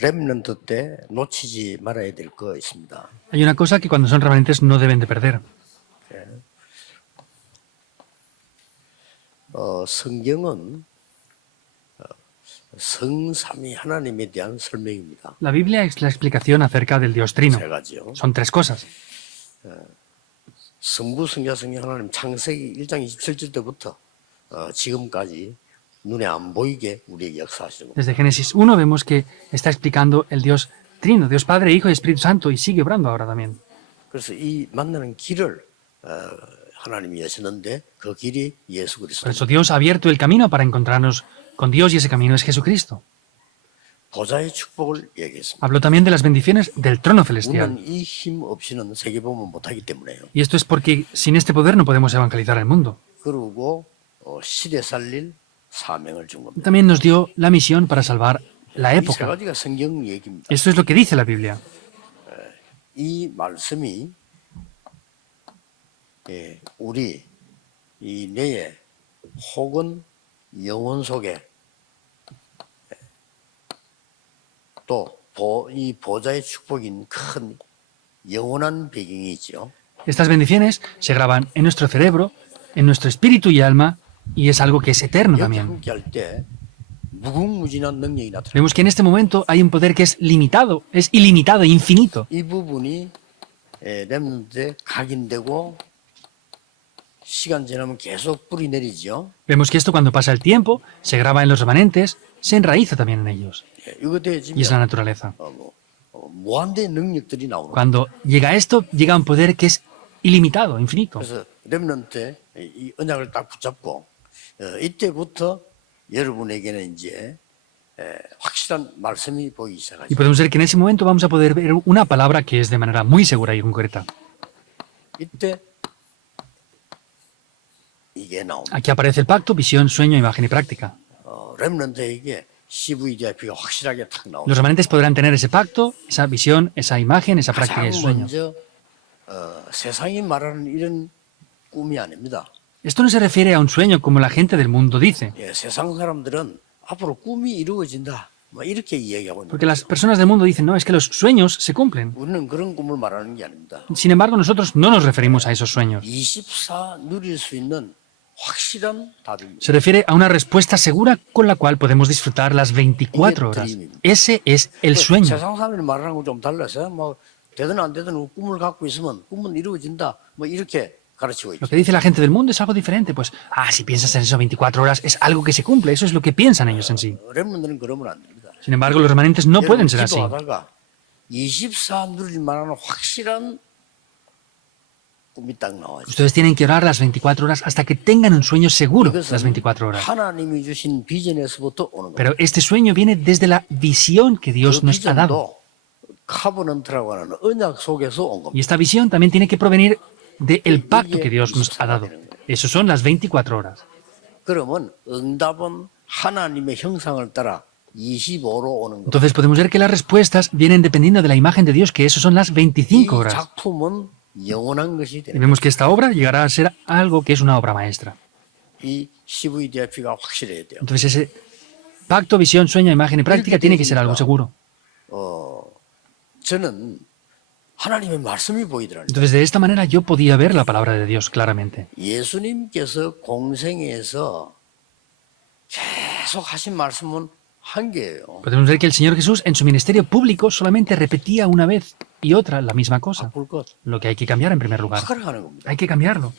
렘넌트 때 놓치지 말아야 될 거 있습니다. Hay una cosa que cuando son remanentes no deben de perder. 성경은 성삼위 하나님에 대한 설명입니다. La Biblia es la explicación acerca del Dios Trino. 세 가지요. Son tres cosas. 성부, 성자, 성령 하나님 창세기 1장 27절 때부터 지금까지 눈에 안 보이게 우리에게 역사하시는 겁니다. Desde Génesis 1 vemos que está explicando el Dios Trino, Dios Padre, Hijo y Espíritu Santo, y sigue obrando ahora también. 그래서 이 만나는 길을 하나님이 여시는데 그 길이 예수 Por 그리스도. eso Dios ha abierto el camino para encontrarnos con Dios y ese camino es Jesucristo. 보좌의 축복을 얘기했습니다. Habló también de las bendiciones del trono celestial. 우리는 이 힘 없이는 세계 보면 못하기 때문에요. Y esto es porque sin este poder no podemos evangelizar el mundo. 그리고 시대 살릴 사명을 준 겁니다. También nos dio la misión para salvar la 이 세 época. 가지가 성경 얘기입니다. Esto es lo que dice la Biblia. 이 말씀이 우리 이 뇌에 혹은 영혼 속에 또 이 보좌의 축복인 큰 영원한 배경이 있죠. Estas bendiciones se graban en nuestro cerebro, en nuestro espíritu y alma, y es algo que es eterno 여기 también. 함께 할 때 무궁무진한 능력이 나타납니다. Vemos que en este momento hay un poder que es limitado, es ilimitado, infinito. 이 부분이 렘넌트에 각인되고 시간 지나면 계속 뿌리 내리죠. Vemos que esto cuando pasa el tiempo, se graba en los remanentes, se enraiza también en ellos. 이거 Y es la 되어지면 naturaleza. 무한대 능력들이 나오는 거예요. Cuando llega esto, llega un poder que es ilimitado, infinito. 그래서 렘넌트에 이 언약을 딱 붙잡고 이때부터 여러분에게는 이제 확실한 말씀이 보이기 Y 시작하죠. podemos ver que en ese momento vamos a poder ver una palabra que es de manera muy segura y concreta. 이때 이게 나옵니다. Aquí aparece el pacto, visión, sueño, imagen y práctica. 렘넌트에게 CVDIP가 확실하게 탁 나옵니다. Los remanentes podrán tener ese pacto, esa visión, esa imagen, esa práctica y 가장 ese sueño. 먼저 세상이 말하는 이런 꿈이 아닙니다. Esto no se refiere a un sueño como la gente del mundo dice, 세상 사람들은 앞으로 꿈이 이루어진다. 뭐 이렇게 이야기하고 있는 porque las personas del mundo dicen, no, es que los sueños se cumplen. 우리는 그런 꿈을 말하는 게 아닙니다. Sin embargo, nosotros no nos referimos a esos sueños. 24 누릴 수 있는 확실한 답입니다. Se refiere a una respuesta segura con la cual podemos disfrutar las 24 horas. Ese es el sueño. 세상 사람들이 말하는 거 좀 달라서 뭐 되든 안 되든 꿈을 갖고 있으면 꿈은 이루어진다. 뭐 이렇게 가르치고 Lo 있죠. que dice la gente del mundo es algo diferente. Pues, si piensas en eso 24 horas, es algo que se cumple. Eso es lo que piensan ellos en sí. 렘넌트는 그러면 안 됩니다. Sin embargo, los remanentes no pueden ser así. 기도하다가 24 누릴 만한 확실한 꿈이 딱 나와요. Ustedes tienen que orar las 24 horas hasta que tengan un sueño seguro las 이것은 24 horas. 하나님이 주신 비전에서부터 오는 거예요. Pero este sueño viene desde la visión que Dios 그 nos ha dado. 비전도 카버넌트라고 하는 언약 속에서 온 Y 겁니다. esta visión también tiene que provenir del pacto que Dios nos ha dado. Eso son las 24 horas. 그러면 응답은 하나님의 형상을 따라 25로 오는 겁니다. Entonces podemos ver que las respuestas vienen dependiendo de la imagen de Dios, que eso son las 25 이 horas. 작품은 영원한 것이 Y 되는 vemos que esta obra llegará a ser algo que es una obra maestra. 이 CVDIP가 확실해야 돼요. Entonces ese pacto, visión, sueño, imagen y práctica tiene que ser algo seguro. 저는 하나님의 말씀이 보이더라고요. Entonces de esta manera yo podía ver la palabra de Dios claramente. 예수님께서 공생에서 계속 하신 말씀은 한 개예요. Podemos ver que el Señor Jesús en su ministerio público solamente repetía una vez y otra la misma cosa. 바꿀 것 Lo que hay que cambiar en primer lugar. 바꿔가는 겁니다. Hay que cambiarlo.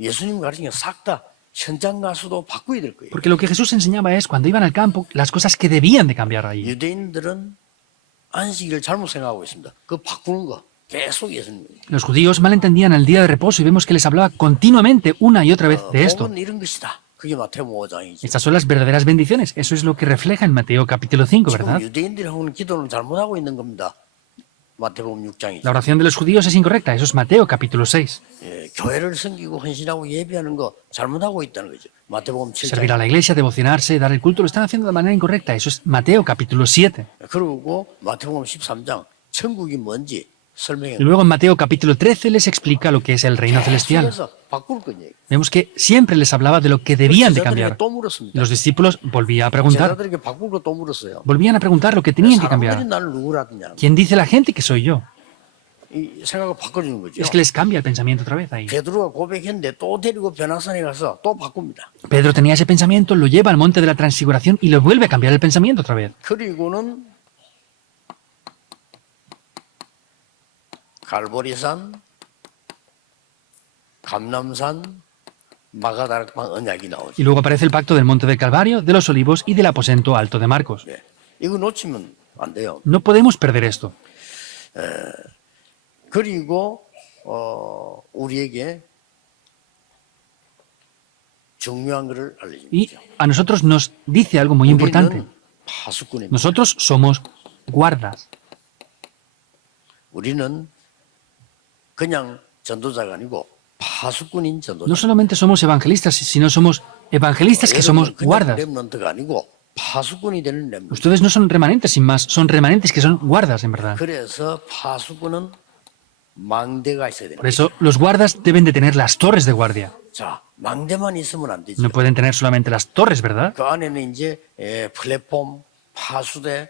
예수님 가르치는 싹 다 현장 가수도 바꿔야 될 거예요. Porque lo que Jesús enseñaba es, cuando iban al campo, las cosas que debían de cambiar ahí. 유대인들은 안식일을 잘못 생각하고 있습니다. 그 바꾸는 거 계속 예수님. Los judíos malentendían el día de reposo y vemos que les hablaba continuamente una y otra vez de esto. 복은 이런 것이다. 그게 마태복음 5장이지. Estas son las verdaderas bendiciones. Eso es lo que refleja en Mateo capítulo 5, 지금 ¿verdad? 유대인들이 하는 기도는 잘못하고 있는 겁니다. 마태복음 6장이죠. La oración de los judíos es incorrecta. Eso es Mateo capítulo 6. 교회를 섬기고 헌신하고 예배하는 거 잘못하고 있다는 거죠. 마태복음 7장. Servir a la iglesia, devocionarse, dar el culto, lo están haciendo de manera incorrecta. Eso es Mateo capítulo 7. 그리고 마태복음 13장 천국이 뭔지 설명해. Y luego en Mateo capítulo 13 les explica lo que es el reino celestial. 계속해서 바꿀 건 얘기. Vemos que siempre les hablaba de lo que debían de 제자들에게 cambiar. 또 Y 물었습니다. los discípulos volvían a preguntar. 제자들에게 바꿀 거 또 물었어요. Volvían a preguntar lo que tenían que 사람들이 cambiar. 나를 누구라느냐. ¿Quién dice la gente que soy yo? 이 생각을 바꿔주는 거죠. Es que les cambia el pensamiento otra vez ahí. 베드로가 고백했는데 또 데리고 변화산에 가서 또 바꿉니다. Pedro tenía ese pensamiento, lo lleva al monte de la transfiguración y lo vuelve a cambiar el pensamiento otra vez. 그리고는 갈보리산, 감람산, 마가다락방 언약이 나오죠. Y luego aparece el pacto del monte del Calvario, de los Olivos y del aposento alto de Marcos. 네. 이거 놓치면 안 돼요. No podemos perder esto. 그리고 우리에게 중요한 것을 Y 알려줍니다. a nosotros nos dice algo muy importante. 우리는 파수꾼입니다. Nosotros somos guardas. 우리는 그냥 전도자가 아니고 파수꾼인 전도자. No solamente somos evangelistas, sino somos evangelistas que somos 그냥 guardas. 렘넌트가 아니고 파수꾼이 되는 렘넌트. Ustedes no son remanentes sin más, son remanentes que son guardas en verdad. 그래서 파수꾼은 망대가 있어야 Por 됩니다. eso los guardas deben de tener las torres de guardia. 자, 망대만 있으면 안 되죠. No pueden tener solamente las torres, ¿verdad? 그 안에는 이제 플랫폼, 파수대,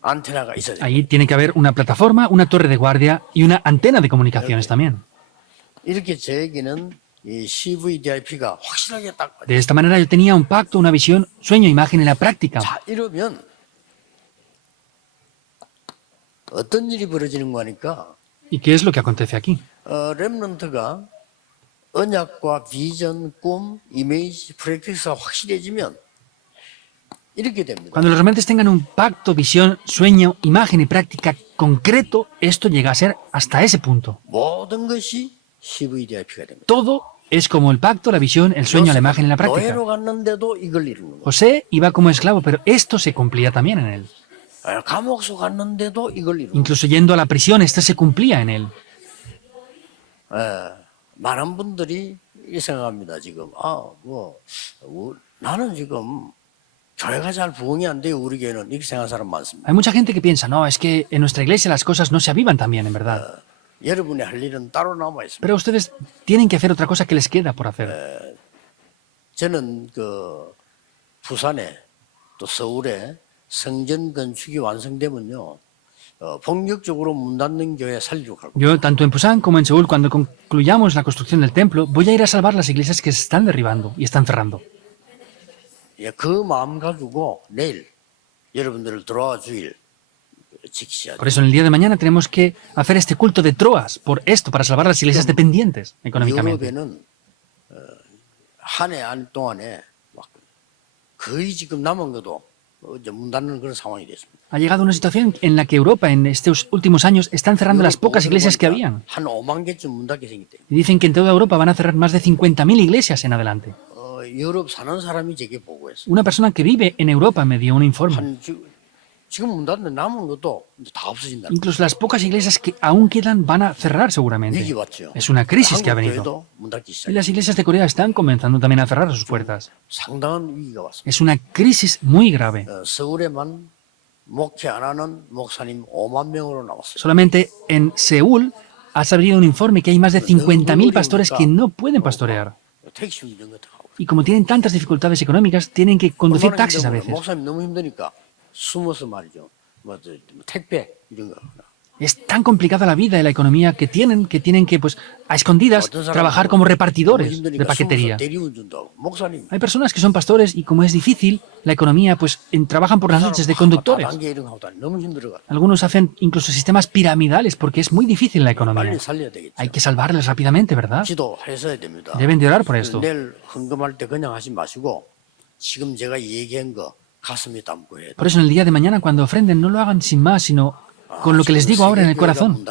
안테나가 있어야 됩니다. Ahí tiene que haber una plataforma, una torre de guardia y una antena de comunicaciones también. 이렇게 제 얘기는 이 CVDIP가 확실하게 딱 맞아요. De esta manera yo tenía un pacto, una visión, sueño, imagen en la práctica. 자, 이러면 어떤 일이 벌어지는 거니까 ¿Y qué es lo que acontece aquí? 렘넌트가 언약과 비전, 꿈, 이미지, 프랙티스가 확실해지면 이렇게 됩니다. Cuando los remanentes tengan un pacto, visión, sueño, imagen y práctica concreto, esto llega a ser hasta ese punto. 모든 것이 CVDIP가 됩니다. Todo es como el pacto, la visión, el sueño, la imagen y la práctica. 노예로 갔는데도 이걸 이루는 거예요. José iba como esclavo, pero esto se cumplía también en él. 감옥소 갔는데도 이걸 이루는 거예요. Incluso yendo a la prisión, esto se cumplía en él. 많은 분들이 이 생각합니다. 지금 나는 지금 교회가 잘 부흥이 안 돼요. 우리 교회는 이렇게 생각하는 사람 많습니다. Hay mucha gente que piensa, no, es que en nuestra iglesia las cosas no se avivan tan bien, en verdad. 여러분의 할 일은 따로 남아 있습니다. Pero ustedes tienen que hacer otra cosa que les queda por hacer. 저는 그 부산에 또 서울에 성전 건축이 완성되면요, 본격적으로 문 닫는 교회 살리러 갈 거예요. Yo, tanto en Pusan como en Seúl, cuando concluyamos la construcción del templo, voy a ir a salvar las iglesias que se están derribando y están cerrando. 예, 그 마음 가지고 내일 여러분들을 돌아와 주일 지키셔야 돼요. Por eso, en el día de mañana tenemos que hacer este culto de Troas, por esto, para salvar las iglesias dependientes económicamente. 유럽에는 한 해 안 동안에 막 거의 지금 남은 것도 이제 문 닫는 그런 상황이 됐습니다. Ha llegado una situación en la que Europa, en estos últimos años, están cerrando las pocas iglesias que habían. 한 5만 개쯤 문 닫게 생겼대요. Y dicen que en toda Europa van a cerrar más de 50.000 iglesias en adelante. 유럽 사는 사람이 제게 보고했어요. Una persona que vive en Europa me dio un informe. 지금 문 닫는 남은 것도 이제 다 없어진다. Incluso las pocas iglesias que aún quedan van a cerrar seguramente. 위기 왔죠. Es una crisis que ha 한국 venido. 교회도 문 닫기 Y 시작해요. las iglesias de Corea están comenzando también a cerrar sus puertas. 상당한 위기가 왔습니다. Es una crisis muy grave. 서울에만 목회 안 하는 목사님 5만 명으로 나왔어요. Solamente en Seúl ha salido un informe que hay más de 50.000 pastores que no pueden pastorear. 택시 운전 같은 거 하고. Y como tienen tantas dificultades económicas, tienen que conducir 얼마나 taxis a 힘들어요. veces. 목사님 너무 힘드니까 숨어서 말이죠. 택배 이런 거. Es tan complicada la vida y la economía que tienen que pues, a escondidas, 어떤 사람은 trabajar como 너무 repartidores 힘드니까 de paquetería. 숨어서 대리운전도 하고. 목사님 Hay personas que son pastores y como es difícil la economía, pues trabajan por las noches de conductores. 단계 이런 거 하고 다니 너무 힘들어가. Algunos hacen incluso sistemas piramidales porque es muy difícil la economía. 빨리 살려야 되겠죠. Hay que salvarles rápidamente, ¿verdad? 기도해서야 됩니다. Deben de orar por esto. 내일 헌금할 때 그냥 하지 마시고 지금 제가 얘기한 거 가슴에 담고 해야 돼요. Por eso en el día de mañana cuando ofrenden no lo hagan sin más, sino con lo que les digo ahora en el corazón.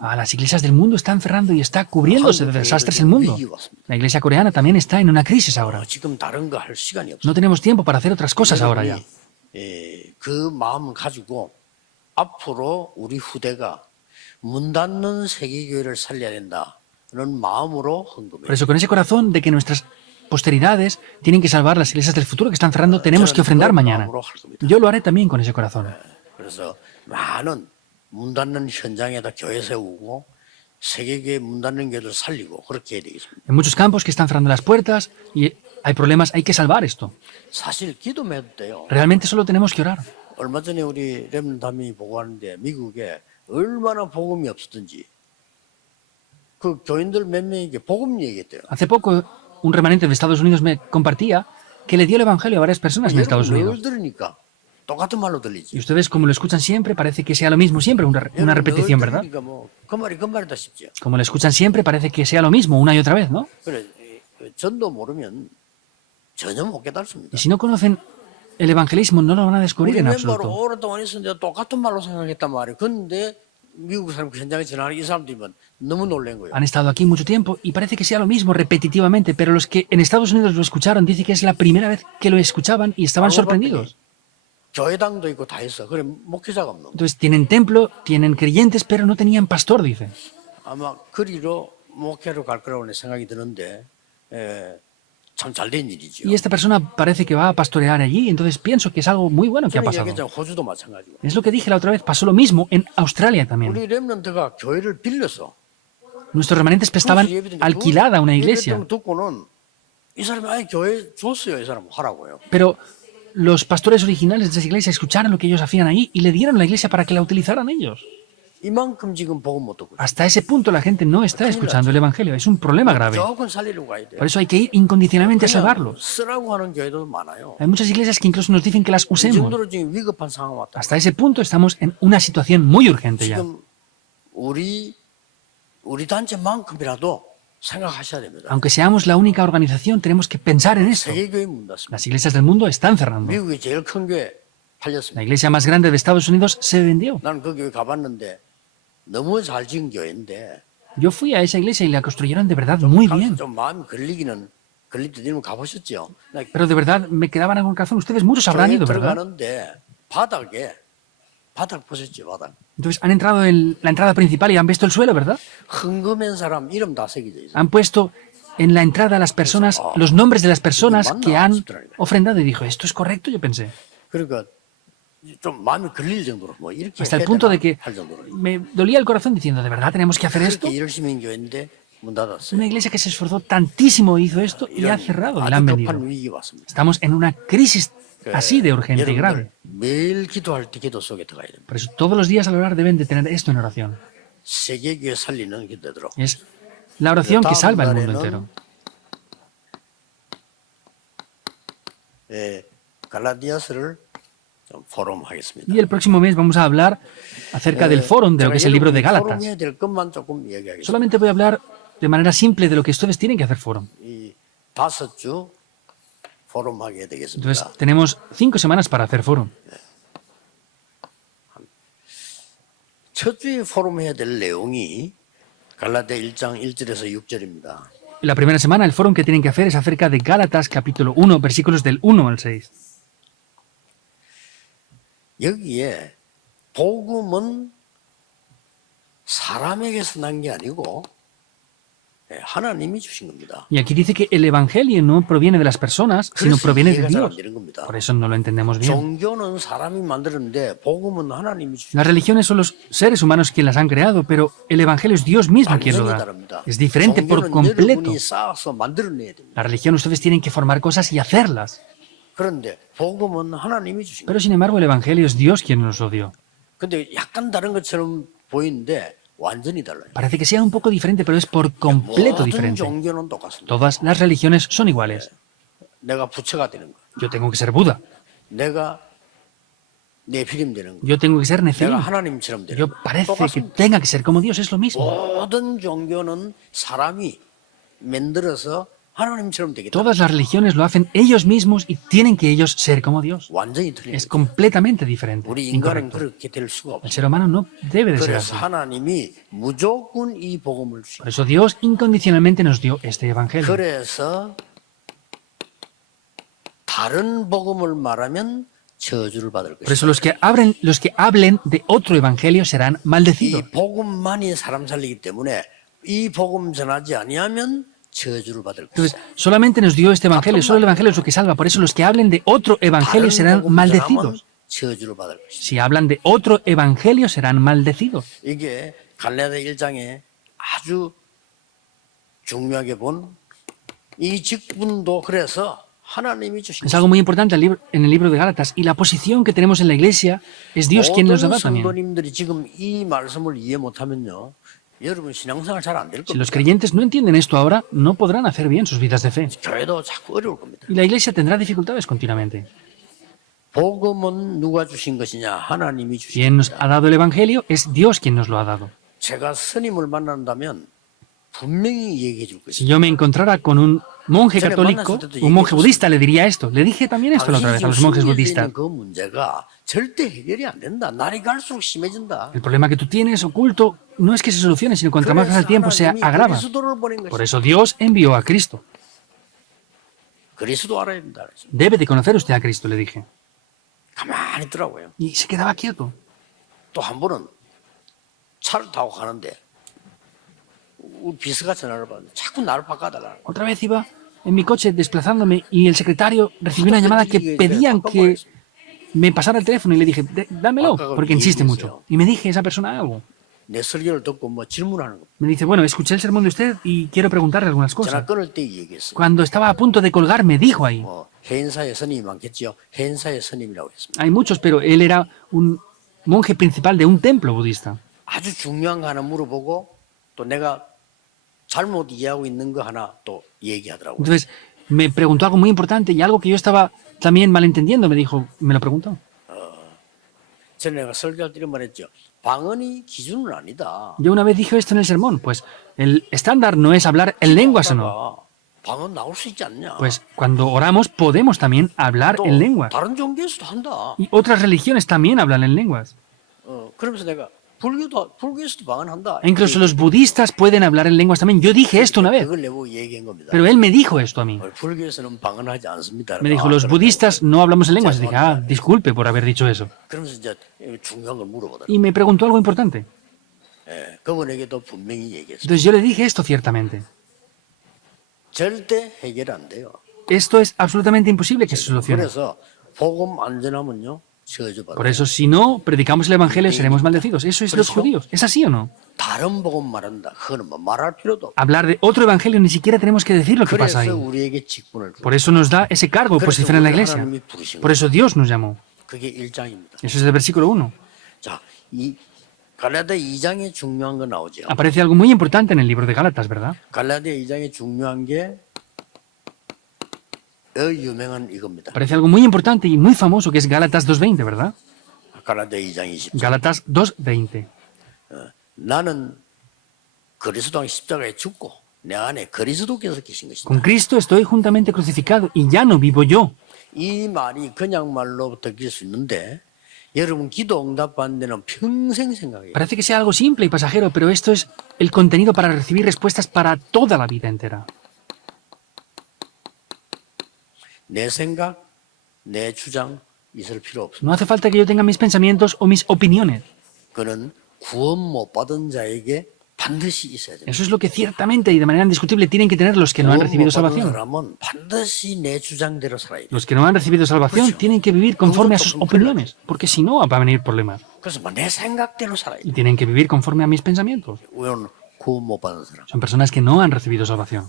Las iglesias del mundo están cerrando y está cubriéndose de desastres el mundo. La iglesia coreana también está en una crisis ahora. No tenemos tiempo para hacer otras cosas ahora ya. 그 마음을 가지고 앞으로 우리 후대가 문 닫는 세계교회를 살려야 된다는 마음으로 헌금해요. Por eso con ese corazón de que nuestras posteridades tienen que salvar las iglesias del futuro que están cerrando, tenemos que ofrendar mañana. Yo lo haré también con ese corazón. 그래서 많은 문 닫는 현장에다 교회 세우고 세계교회 문 닫는 교회들 살리고 그렇게 해야 되겠습니다. En muchos campos que están cerrando las puertas y hay problemas, hay que salvar esto. 사실 기도만 해도 돼요. Realmente solo tenemos que orar. 얼마 전에 우리 렘담이 보고하는데 미국에 얼마나 복음이 없었던지 그 교인들 몇 명에게 복음 얘기했대요. Hace poco un remanente de Estados Unidos me compartía que le dio el Evangelio a varias personas en Estados 늘 Unidos. 들으니까 똑같은 말로 들리지. Y ustedes, como lo escuchan siempre, parece que sea lo mismo siempre, una repetición, 늘 ¿verdad? 들으니까 그 말이 그 말이다 싶죠. Como lo escuchan siempre, parece que sea lo mismo una y otra vez, ¿no? 그래 전도 모르면 전혀 못 깨닫습니다. Y si no conocen el evangelismo, no lo van a descubrir 우리 en 멤버로 absoluto. 오랫동안 있었는데 똑같은 말로 생각했단 말이에요. 근데 미국 사람 그 현장에 지나가는 이 사람들이면 너무 놀란 거예요. Han estado aquí mucho tiempo y parece que sea lo mismo repetitivamente, pero los que en Estados Unidos lo escucharon dicen que es la primera vez que lo escuchaban y estaban sorprendidos. 교회당도 있고 다 있어. 그래 목회자가 없는 거. Entonces tienen templo, tienen creyentes, pero no tenían pastor, dice. 아마 그리로 목회로 갈 거라고 생각이 드는데 참 잘된 일이죠. Y esta persona parece que va a pastorear allí, entonces pienso que es algo muy bueno que ha 저는 pasado. 얘기했잖아요. 호주도 마찬가지고. Es lo que dije la otra vez, pasó lo mismo en Australia también. 우리 렘넌트가 교회를 빌려서 Nuestros remanentes prestaban alquilada una iglesia, 듣고는 이 사람이 아예 교회 줬어요. 이 사람 하라고요. pero los pastores originales de esa iglesia escucharon lo que ellos hacían ahí y le dieron la iglesia para que la utilizaran ellos. 이만큼 지금 복음 못 듣고. Hasta ese punto la gente no está escuchando el Evangelio. Es un problema grave. 무조건 살리려고 가야 돼. Por eso hay que ir incondicionalmente a 그냥 salvarlos. 쓰라고 하는 교회도 많아요. Hay muchas iglesias que incluso nos dicen que las 이 usemos. 정도로 지금 위급한 상황 왔다. Hasta ese punto estamos en una situación muy urgente ya. 지금 우리 단체만큼이라도 생각하셔야 됩니다. Aunque seamos la única organización, tenemos que pensar en esto. 세계교회 문 닫습니다. Las iglesias del mundo están cerrando. 미국의 제일 큰 교회 La 팔렸습니다. iglesia más grande de Estados Unidos se vendió. 나는 그 교회 가봤는데 너무 잘 지은 교회인데 Yo fui a esa iglesia y la construyeron de verdad muy bien. 좀 마음이 걸릴 때 되면 가보셨죠? 나 Pero de verdad me quedaban en el corazón. Ustedes muchos habrán 교회 ido, ¿verdad? 들어가는데 바닥 보셨죠? 바닥. Entonces han entrado en la entrada principal y han visto el suelo, ¿verdad? 흥금한 사람 이름 다 새겨져 있어요. Han puesto en la entrada a las personas los nombres de las personas que han ofrendado. Y dijo, ¿esto es correcto? Yo pensé. 그러니까 좀 마음이 걸릴 정도로 뭐 이렇게 Hasta el 해야 punto 되나 de que 할 정도로. me dolía el corazón diciendo, ¿de verdad tenemos que hacer esto? 그렇게 열심히 한 교회인데 문 닫았어요. Una iglesia que se esforzó tantísimo hizo esto y ha cerrado y la han 아주 vendido. 급한 위기 왔습니다. Estamos en una crisis así de urgente y grave. 여러분들 매일 기도할 때 기도 속에 들어가야 됩니다. Por eso todos los días al orar deben de tener esto en oración. 세계교회 살리는 기도대로. Es la oración que salva el mundo entero. 갈라디아서를 좀 포럼하겠습니다. Y el próximo mes vamos a hablar acerca del fórum, de lo que es el libro de Gálatas. 포럼해야 될 것만 조금 얘기하겠습니다. Solamente voy a hablar de manera simple de lo que ustedes tienen que hacer fórum. 이 5주 포럼하게 되겠습니다. Entonces tenemos 5 semanas para hacer fórum. 첫 주에 포럼해야 될 내용이 갈라디아 1장 1절에서 6절입니다. La primera semana el fórum que tienen que hacer es acerca de Gálatas capítulo 1, versículos del 1 al 6. 여기에 복음은 사람에게서 난 게 아니고 하나님이 주신 겁니다. Y aquí dice que el evangelio no proviene de las personas, sino 그래서 proviene de 이해가 잘 안 Dios. 되는 겁니다. Por eso no lo entendemos bien. 종교는 사람이 만드는데 복음은 하나님이 주신 Las religiones son los seres humanos quienes las han creado, pero el evangelio es Dios mismo quien lo 완전히 da. 다릅니다. Es diferente por 종교는 completo. 여러분이 쌓아서 만들어내야 됩니다. La religión ustedes tienen que formar cosas y hacerlas. 그런데 복음은 하나님이 주신 Pero 거예요. sin embargo el evangelio es Dios quien nos lo dio. 근데 약간 다른 것처럼 보이는데 완전히 달라요. Parece que sea un poco diferente, pero es por completo 모든 diferente. 종교는 똑같습니다. Todas las religiones son iguales. 내가 부처가 되는 거, Yo tengo que ser Buda. 내가 네피림 되는 거, Yo tengo que ser 내가 Nefilim. 하나님처럼 되는 Yo 거. parece que 똑같습니다. tenga que ser como Dios, es lo mismo. 모든 종교는 사람이 만들어서 하나님처럼 되겠다. Todas las religiones lo hacen ellos mismos y tienen que ellos ser como Dios. 완전히 틀린 Es 거죠. completamente diferente. 우리 인간은 Incorrecto. 그렇게 될 수가 El 없어요. ser humano no debe de ser 그래서 así. 하나님이 무조건 이 복음을 주시고 Por eso Dios incondicionalmente nos dio este evangelio. 그래서 다른 복음을 말하면 저주를 받을 Por eso 것이다. los que hablen de otro evangelio serán maldecidos. 이 복음만이 사람 살리기 때문에 이 복음 전하지 아니하면 저주를 받을 Entonces, 것이다. solamente nos dio este evangelio, solo el evangelio es lo que salva. Por eso los que hablen de otro evangelio 다른 serán 복음 전하면 maldecidos. 저주를 받을 것이다. Si hablan de otro evangelio, serán maldecidos. 이게 갈라디아 1장에 아주 중요하게 본 이 직분도 그래서 하나님이 주신 Es algo muy importante en el libro de Gálatas. Y la posición que tenemos en la iglesia es Dios quien nos la 모든 da también. 성도님들이 지금 이 말씀을 이해 못하면요, 여러분 신앙생활 잘 안 될 Si los 겁니다. creyentes no entienden esto ahora, no podrán hacer bien sus vidas de fe. 교회도 자꾸 어려울 겁니다. Y la iglesia tendrá dificultades continuamente. 복음은 누가 주신 것이냐? 하나님이 주신 Quien nos 것이다. ha dado el evangelio es Dios quien nos lo ha dado. 제가 스님을 만난다면 분명히 얘기해 줄 Si 것입니다. yo me encontrara con un monje católico, un monje budista, le diría esto. Le dije también esto la otra vez a los monjes budistas. 그 문제가 절대 해결이 안 된다. 날이 갈수록 심해진다. El problema que tú tienes oculto no es que se solucione, sino cuanto más pasa el tiempo se agrava. 그리스도를 보낸 Por 것이다. eso Dios envió a Cristo. 그리스도 알아야 된다. 그랬어요. Debe de conocer usted a Cristo, le dije. 가만히 있더라고요. Y se quedaba quieto. 또 한 번은 차를 타고 가는데 우리 비서가 전화를 받는데 자꾸 나를 바꿔달라. Otra vez iba en mi coche desplazándome y el secretario recibió una llamada que pedían que me pasara el teléfono y le dije, dámelo, porque insiste mucho. Y me dije a esa persona algo. 내 설교를 듣고 뭐 질문하는 거. Me dice, bueno, escuché el sermón de usted y quiero preguntarle algunas 전화 cosas. 끊을 때 얘기했어요. Cuando estaba a punto de colgar, me dijo ahí. 해인사의 스님이 많겠지요. 해인사의 스님이라고 했습니다. Hay muchos, pero él era un monje principal de un templo budista. 아주 중요한 거 하나 물어보고 또 내가 잘못 이해하고 있는 거 하나 또 얘기하더라고요. Entonces, me preguntó algo muy importante y algo que yo estaba también malentendiendo. Me dijo, me lo preguntó. 전에 내가 설교할 때 이런 말 했죠. 방언이 기준은 아니다. Yo una vez dije esto en el sermón, pues el estándar no es hablar en lenguas o no. 방언 나올 수 있지 않냐. Pues cuando oramos podemos también hablar 또 en lenguas. 다른 종교에서도 한다. Y otras religiones también hablan en lenguas. 그러면서 내가 불교에서도 방언한다. E incluso los budistas pueden hablar en lenguas también. Yo dije esto una vez, 그걸 내보고 얘기한 겁니다. pero él me dijo esto a mí. 불교에서는 방언하지 않습니다. Me dijo, los budistas no hablamos en lenguas. Y dije, disculpe por haber dicho eso. 그러면서 이제 중요한 걸 물어보더라고요. Y me preguntó algo importante. 그분에게도 분명히 얘기했어요. Entonces yo le dije esto ciertamente. 절대 해결 안 돼요. Esto es absolutamente imposible que se solucione. 그래서 복음 안 전하면요 Por eso, si no predicamos el Evangelio, seremos maldecidos. Eso es los judíos. ¿Es así o no? 다른 복음 말한다. 그거는 뭐 말할 필요도 없고. Hablar de otro Evangelio, ni siquiera tenemos que decir lo que pasa ahí. 그래서 우리에게 직분을 줘. Por eso nos da ese cargo, posición en la iglesia. Por eso Dios nos llamó. 그게 1장입니다. Eso es del versículo 1. 자, 이 갈라디아 2장에 중요한 거 나오죠. Aparece algo muy importante en el libro de Gálatas, ¿verdad? 갈라디아 2장에 중요한 게 유명한 이겁니다. Aparece algo muy importante y muy famoso que es Gálatas 2.20, ¿verdad? 갈라디아 2장 20절. Gálatas 2.20. 나는 그리스도와 십자가에 죽고 내 안에 그리스도께서 계신 것이다. Con Cristo estoy juntamente crucificado y ya no vivo yo. 이 말이 그냥 말로 느낄 수 있는데 여러분 기도 응답 받는 데는 평생 생각해요. Parece que sea algo simple y pasajero, pero esto es el contenido para recibir respuestas para toda la vida entera. 내 생각, 내 주장 있을 필요 없습니다. No hace falta que yo tenga mis pensamientos o mis opiniones. 그는 구원 못 받은 자에게 반드시 있어야 됩니다. Eso es lo que ciertamente y de manera indiscutible tienen que tener los que no han 구원 못 recibido 받은 salvación. 사람은 반드시 내 주장대로 살아야 돼요. Los que no han recibido salvación tienen que vivir conforme a sus opiniones, porque si no va a venir problemas. 그래서 내 생각대로 살아야 Y 돼요. tienen que vivir conforme a mis pensamientos. 우리는 구원 못 받은 사람. Son personas que no han recibido salvación.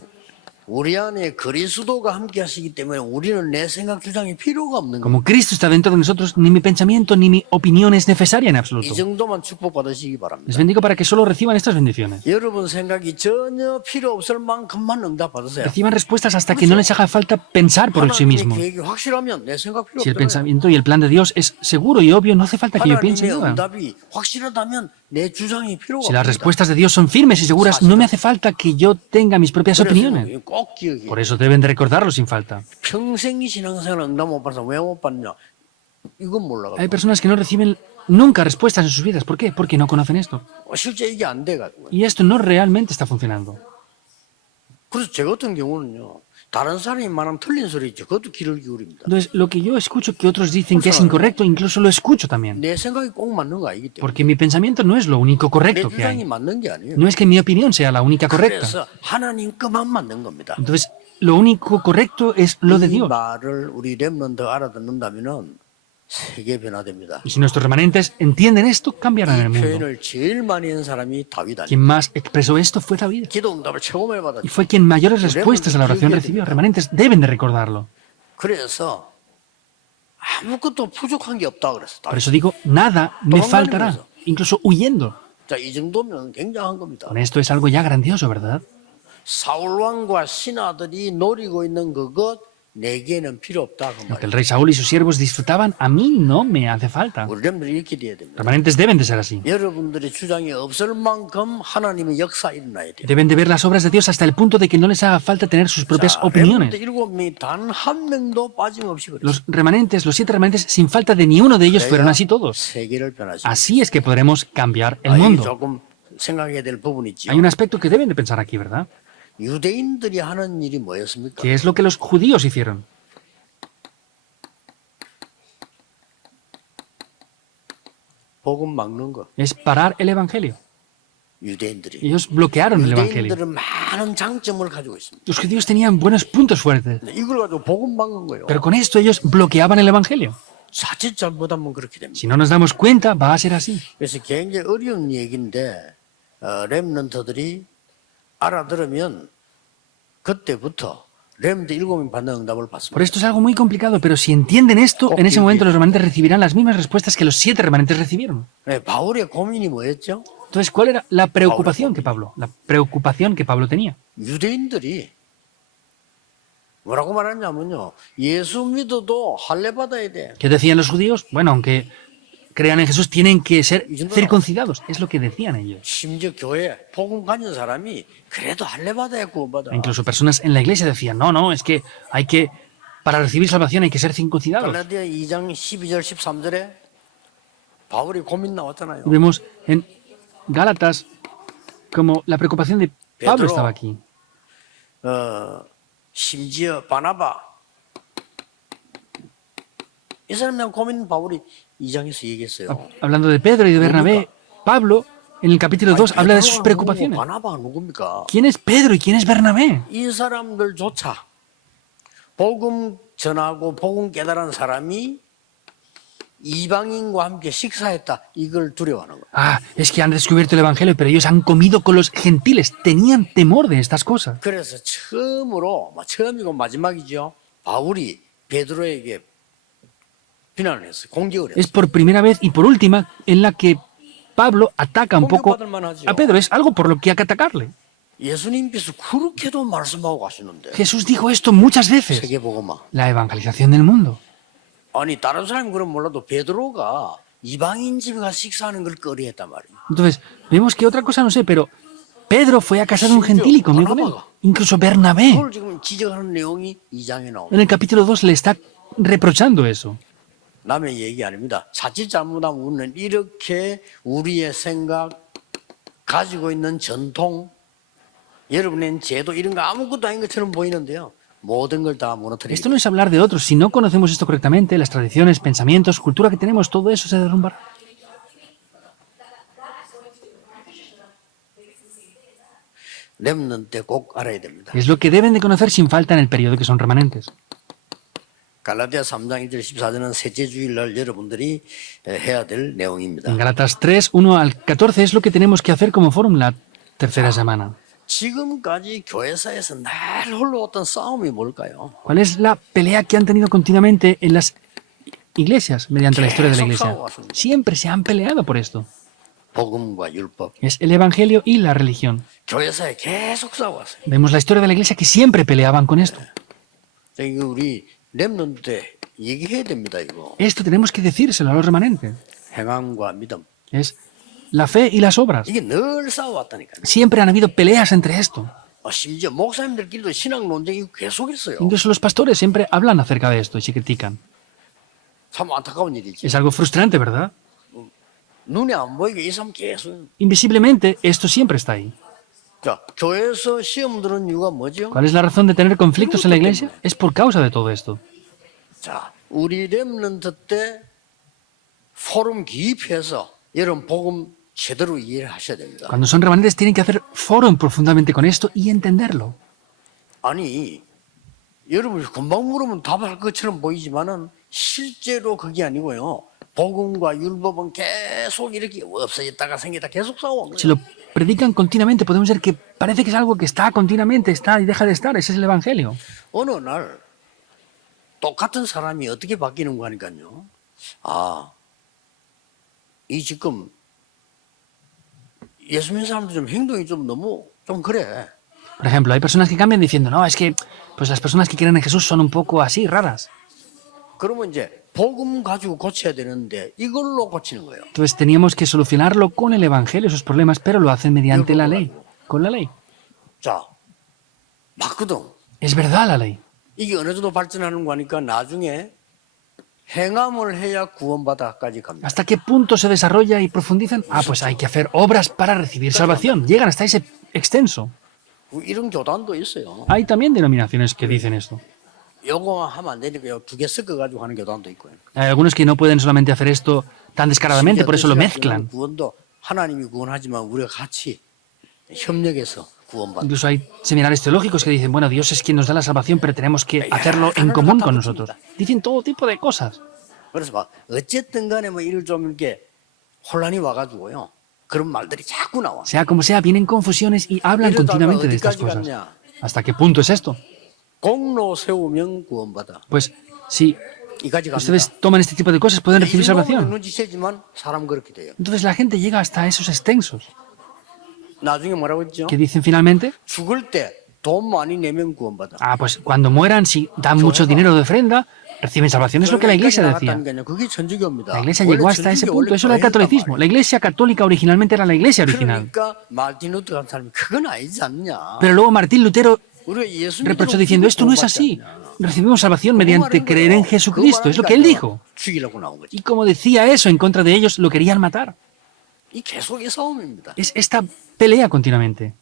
우리 안에 그리스도가 함께 하시기 때문에 우리는 내 생각 주장이 필요가 없는 거예요. Como Cristo está dentro de nosotros, ni mi pensamiento ni mi opinión es necesaria en 이 absoluto. 정도만 축복받으시기 Les 바랍니다. bendigo para que solo reciban estas bendiciones. 여러분 생각이 전혀 필요 없을 만큼만 응답 받으세요. Reciban respuestas hasta que no les haga falta pensar por sí 하나님의 mismos. 계획이 확실하면 내 생각 필요 Si el 없잖아요. pensamiento y el plan de Dios es seguro y obvio, no hace falta que yo piense 하나님의 nada. 응답이 확실하다면 내 주장이 필요가 Si las 없습니다. respuestas de Dios son firmes y seguras, no me hace falta que yo tenga mis propias opiniones. 그래서 꼭 기억해. Por eso deben de recordarlo sin falta. 평생 신앙생활 응답 못 받아서 왜 못 받냐? 이건 몰라가지고. Hay personas que no reciben nunca respuestas en sus vidas. ¿Por qué? Porque no conocen esto. 실제 이게 안 돼가지고. Y esto no realmente está funcionando. 그래서 제 같은 경우는요. 다른 사람이 말하면 틀린 소리 있죠. 그것도 귀를 기울입니다. Entonces, lo que yo escucho que otros dicen que es incorrecto, incluso lo escucho también. 내 생각이 꼭 맞는 거 아니기 때문에. Porque mi pensamiento no es lo único 내 correcto que 주장이 hay. 맞는 게 아니에요. No es que mi opinión sea la única correcta. 그래서 하나님 것만 맞는 겁니다. Entonces, lo único correcto es lo de 이 Dios. 말을 우리 렘넌트 알아듣는다면은 세계 변화됩니다. Y si nuestros remanentes entienden esto, cambiarán el 이 mundo. 표현을 제일 많이 한 사람이 다윗 Quien 아니에요. más expresó esto fue David. 기도 응답을 최고 많이 Y 받았죠. fue quien mayores respuestas a la oración recibió. Remanentes deben de recordarlo. 그래서 아무것도 부족한 게 없다 그랬어. Por eso digo, nada me faltará, incluso huyendo. 자, 이 정도면 굉장한 겁니다. Con esto es algo ya grandioso, ¿verdad? 사울 왕과 신하들이 노리고 있는 그것 내게는 필요 없다 그 Lo que el 말이에요. rey Saúl y sus siervos disfrutaban, a mí no me hace falta. 우리 렘들이 이렇게 돼야 됩니다. Remanentes deben de ser así. 여러분들의 주장이 없을 만큼 하나님의 역사 일어나야 돼요. Deben de ver las obras de Dios hasta el punto de que no les haga falta tener sus propias 자, opiniones. 렘들 7명이 단 한 명도 빠짐없이 그랬어요. Los remanentes, los 7 remanentes, sin falta de ni uno de ellos, fueron así todos. 세계를 변화시킵니다. Así es que podremos cambiar el 이 mundo. 조금 생각해야 될 부분이 있죠. Hay un aspecto que deben de pensar aquí, ¿verdad? 유대인들이 하는 일이 뭐였습니까? ¿Qué es lo que los judíos hicieron? 복음 막는 거. Es parar el evangelio. 유대인들이. Ellos bloquearon el evangelio. 유대인들은 많은 장점을 가지고 있습니다. Los judíos tenían buenos puntos fuertes, 이걸 가지고 복음 막는 거예요. pero con esto ellos bloqueaban el evangelio. 자칫 잘못하면 그렇게 됩니다. Si no nos damos cuenta, va a ser así. 그래서 굉장히 어려운 얘기인데 렘넌트들이 알아들으면 그때부터 렘넌트 7명 받는 응답을 Por 받습니다. esto es algo muy complicado, pero si entienden esto, en ese momento los remanentes recibirán las mismas respuestas que los 7 remanentes recibieron. 바울의 고민이 뭐였죠? Entonces, ¿cuál era la preocupación que Pablo tenía? 유대인들이 뭐라고 말하냐면요. 예수 믿어도 할례 받아야 돼. ¿Qué decían los judíos? Bueno, aunque crean en Jesús, tienen que ser circuncidados. Es lo que decían ellos. 심지어 교회 복음 가진 사람이 그래도 할례 받아야 구원받아. E incluso personas en la iglesia decían, no, no, es que para recibir salvación hay que ser circuncidados. 갈라디아 2장 12절 13절에 바울이 고민 나왔잖아요. Y vemos en Gálatas como la preocupación de Pablo Pedro. estaba aquí. 심지어 바나바 이 사람이랑 고민 바울이 2장에서 얘기했어요. Hablando de Pedro y de Bernabé, Pablo en el capítulo 2 habla de sus preocupaciones. 바나바가 누굽니까? ¿Quién es Pedro y quién es Bernabé? 이 사람들조차 복음 전하고 복음 깨달은 사람이 이방인과 함께 식사했다. 이걸 두려워하는 거예요. Ah, es que han descubierto el Evangelio, pero ellos han comido con los gentiles. Tenían temor de estas cosas. 그래서 처음이고 마지막이죠. 바울이 베드로에게 비난을 했어요. 공격을 Es 했어요. por primera vez y por última en la que Pablo ataca un poco 공격받을 만하죠. a Pedro. Es algo por lo que hay que atacarle. 예수님께서 그렇게도 말씀하고 가시는데 Jesús dijo esto muchas veces. 세계복음화. La evangelización del mundo. 아니 다른 사람이 그럼 몰라도 베드로가 이방인 집에 가서 식사하는 걸 꺼려했단 말이에요. Entonces, vemos que otra cosa no sé, pero Pedro fue a casa de un gentil y comió con él. Incluso Bernabé, 그걸 지금 지적하는 내용이 2장에 나옵니다. en el capítulo 2, le está reprochando eso. 남의 얘기 아닙니다. 자칫 잘못하면 우리는 이렇게 우리의 생각, 가지고 있는 전통, 여러분의 제도 이런 거 아무것도 아닌 것처럼 보이는데요. 모든 걸 다 무너뜨리고 Esto no es hablar de otros. Si no conocemos esto correctamente, las tradiciones, pensamientos, cultura que tenemos, todo eso se derrumbará. 렘넌트 꼭 알아야 됩니다. Es lo que deben de conocer sin falta en el periodo que son remanentes. 갈라디아 3장 1절 14절은 셋째 주일날 여러분들이 해야 될 내용입니다. En Gálatas 3, 1 al 14 es lo que tenemos que hacer como fórum la tercera semana. 지금까지 교회사에서 날 흘러왔던 싸움이 뭘까요? ¿Cuál es la pelea que han tenido continuamente en las iglesias mediante la historia de la iglesia? Siempre se han peleado por esto. 복음과 율법. Es el evangelio y la religión. 교회사에 계속 싸워왔어요. Vemos la historia de la iglesia que siempre peleaban con esto. 이거 우리 렘넌트 때 얘기해야 됩니다. 이거 Esto tenemos que decírselo a los remanentes. 행함과 믿음. Es la fe y las obras. 이게 늘 싸워왔다니까요. Siempre han habido peleas entre esto. 심지어 목사님들끼리도 신앙 논쟁이 계속했어요. Incluso los pastores siempre hablan acerca de esto y se critican. 참 안타까운 일이지. Es algo frustrante, ¿verdad? 눈에 안 보이게 이 사람 계속. Invisiblemente, esto siempre está ahí. 자, 교회에서 시험 들은 이유가 뭐죠? ¿Cuál es la razón de tener conflictos en la iglesia? Es por causa de todo esto. 자, 우리 렘넌트 때 포럼 기입해서 여러분 복음 제대로 이해를 하셔야 됩니다. Cuando son remanentes tienen que hacer foro profundamente con esto y entenderlo. 아니, 여러분이 금방 물으면 답할 것처럼 보이지만은 실제로 그게 아니고요. 복음과 율법은 계속 이렇게 없어졌다가 생겼다 계속 싸워온 Si 거예요. lo predican continuamente, podemos ver que parece que es algo que está continuamente, está y deja de estar. Ese es el Evangelio. 어느 날 똑같은 사람이 어떻게 바뀌는 거 하니까요. 아, 이 지금 예수 믿는 사람들 좀 행동이 좀 너무 좀 그래. Por ejemplo, hay personas que cambian diciendo, no, es que pues las personas que creen en Jesús son un poco así, raras. 그러면 이제 복음 가지고 고쳐야 되는데 이걸로 고치는 거예요. Entonces teníamos que solucionarlo con el Evangelio, esos problemas, pero lo hacen mediante la ley, con la ley. 자, 맞거든. Es verdad la ley. 이게 어느 정도 발전하는 거니까 나중에 행함을 해야 구원받아까지 갑니다. ¿Hasta qué punto se desarrolla y profundizan? Ah, pues hay que hacer obras para recibir salvación. Llegan hasta ese extenso. 이런 교단도 있어요. Hay también denominaciones que dicen esto. 요거만 하면 안 되니까 두 개 섞어가지고 하는 교단도 있고요. Hay algunos que no pueden solamente hacer esto tan descaradamente, por eso lo mezclan. 구원도 하나님이 구원하지만 우리가 같이 협력해서 구원받는. Incluso hay seminarios teológicos que dicen, bueno, Dios es quien nos da la salvación, pero tenemos que hacerlo en común con nosotros. Dicen todo tipo de cosas. 그래서 막 어쨌든 간에 뭐 이를 좀 이렇게 혼란이 와가지고요. 그런 말들이 자꾸 나와. Sea como sea, vienen confusiones y hablan continuamente de estas cosas. ¿Hasta qué punto es esto? 공로 세우면 구원받아. Pues si 이까지 갑니다. ustedes toman este tipo de cosas, pueden recibir salvación. 눈치채지만 사람 그렇게 돼요. Entonces la gente llega hasta esos extensos. 나중에 뭐라고 했죠? ¿Qué dicen finalmente? 죽을 때 돈 많이 내면 구원받아. Ah, pues cuando mueran, si dan mucho dinero de ofrenda, reciben salvación. Es lo que la iglesia decía. 그게 천주교입니다. La iglesia llegó hasta ese punto. Eso era el catolicismo. La iglesia católica originalmente era la iglesia original. 그러니까 마틴 루터 같은 사람이 그건 아니지 않냐. Pero luego Martín Lutero 우리가 예수 reprochó diciendo, esto no es así. Recibimos salvación mediante creer en Jesucristo. Es lo que él dijo. 죽이려고 나온 거지. Y como decía eso en contra de ellos, lo querían matar. 이 계속의 싸움입니다. Es esta pelea continuamente.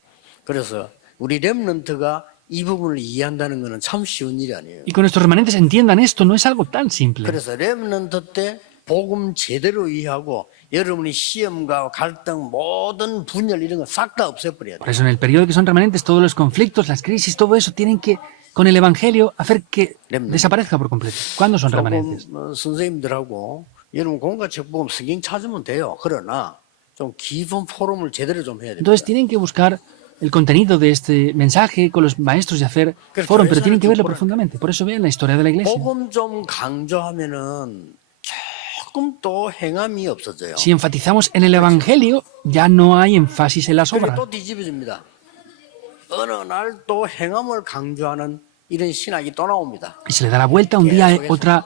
그래서 우리 렘넌트가 이 부분을 이해한다는 것은 참 쉬운 일이 아니에요. Y con nuestros remanentes entiendan esto, no es algo tan simple. 그래서 렘넌트 때 복음 제대로 이해하고 여러분이 시험과 갈등 모든 분열 이런 거 싹 다 없애버려야 돼요. Por eso en el periodo que son remanentes, todos los conflictos, las crisis, todo eso tienen que, con el Evangelio, hacer que desaparezca por completo. ¿Cuándo son remanentes? 선생님들하고 여러분 공과 책복음 성경 찾으면 돼요. 그러나 좀 깊은 포럼을 제대로 좀 해야 돼요. Entonces tienen que buscar el contenido de este mensaje con los maestros y hacer foro, pero tienen que verlo profundamente. Por eso vean la historia de la iglesia. 복음 좀 강조하면은 조금 또 행함이 없어져요. Si enfatizamos en el Evangelio, ya no hay énfasis en las 그게 obras. 또 뒤집어집니다. 어느 날 또 행함을 강조하는 이런 신학이 또 나옵니다. Y se le da la vuelta. Un día hay otra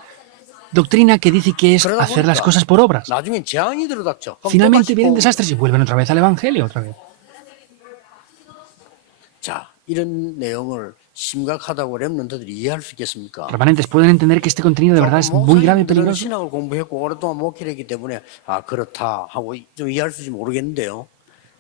doctrina que dice que es 그러다 hacer las 보니까 cosas por obras. 나중에 재앙이 들어닥쳐. 그럼 Finalmente 또다시 vienen 복음. desastres y vuelven otra vez al Evangelio, otra vez. 자, 이런 내용을 심각하다고 렘넌트들이 이해할 수 있겠습니까? Remanentes pueden entender que este contenido de verdad es muy grave y 목사님들은 peligroso. 신학을 공부했고 오랫동안 목회했기 때문에 아 그렇다 하고 좀 이해할 수 있을지 모르겠는데요.